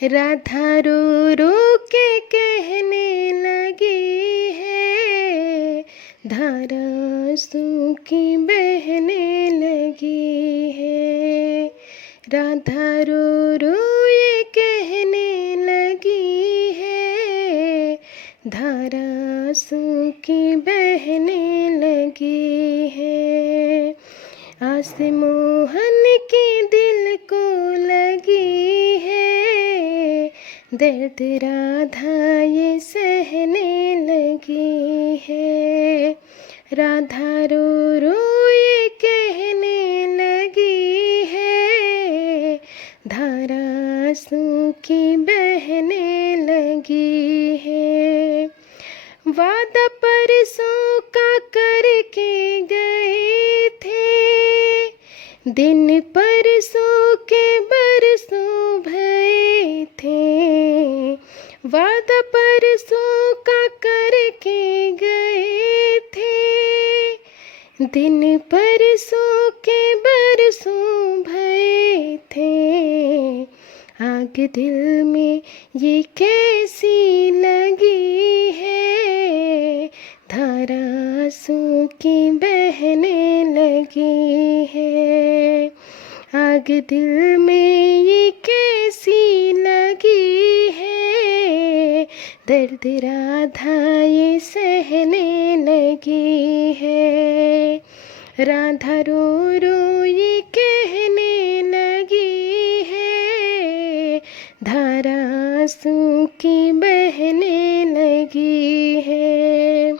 राधा रो रो के कहने लगी है, धारा सूखी बहने लगी है। राधा रो रो ये कहने लगी है, धारा सूखी बहने लगी है। आस मोहन की दिल को लगी है, दर्द राधा ये सहने लगी है। राधा रो रो ये कहने लगी है, धारा सूखी बहने लगी है। वादा परसों का करके गए थे, दिन परसों के बरसों भये थे। वादा परसों का करके गए थे, दिन परसों के बरसों भये थे। आग दिल में ये कैसी लगी है, धारा सूखी बहने लगी है। आग दिल में ये कैसी लगी है, दर्द राधा ये सहने लगी है। राधा रो रो ये कहने लगी है, धारा सूखी बहने लगी है।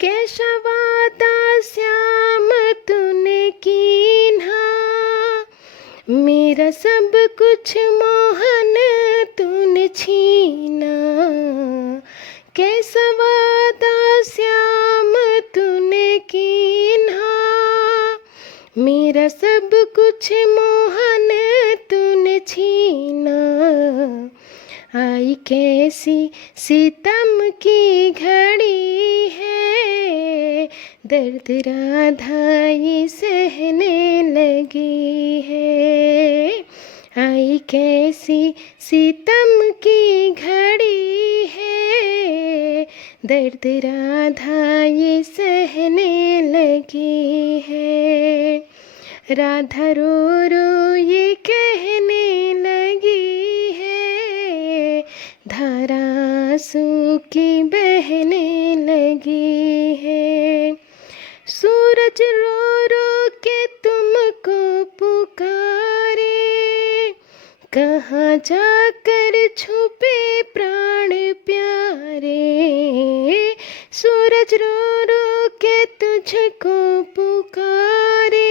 कैसा वादा श्याम तूने कीन्हा, मेरा सब कुछ मोहन तूने छीना। कैसा वादा श्याम तूने कीन्हा, मेरा सब कुछ मोहन तूने छीना। आई कैसी सितम की घड़ी है, दर्द राधा ये सहने लगी है। आई कैसी सितम की घड़ी है, दर्द राधा ये सहने लगी है। राधा रो रो ये कहने लगी है, धारा सूखी बहने लगी है। सूरज रो रो के तुमको पुकारे, कहाँ जाकर छुपे प्राण प्यारे। सूरज रो रो के तुझको पुकारे,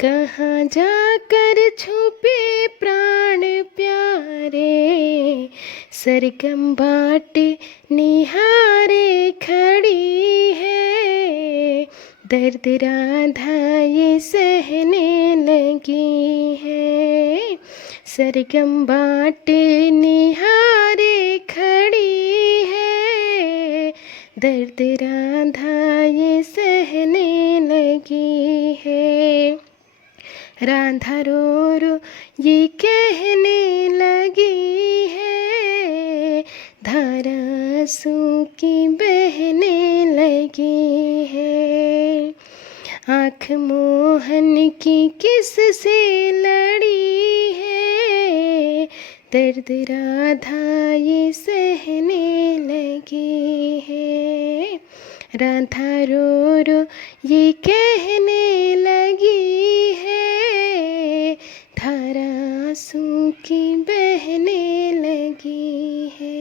कहाँ जाकर छुपे प्राण प्यारे। सरगम बाट निहारे खड़ी है, दर्द राधा ये सहने लगी है। सरगम बाट निहारे खड़ी है, दर्द राधा ये सहने लगी है। राधा रो रो ये कहने लगी है, धारा सूखी बहने लगी है। आँख मोहन की किस से लड़ी है, दर्द राधा ये सहने लगी है। राधा रो रो ये कहने लगी है, धारा सूखी बहने लगी है।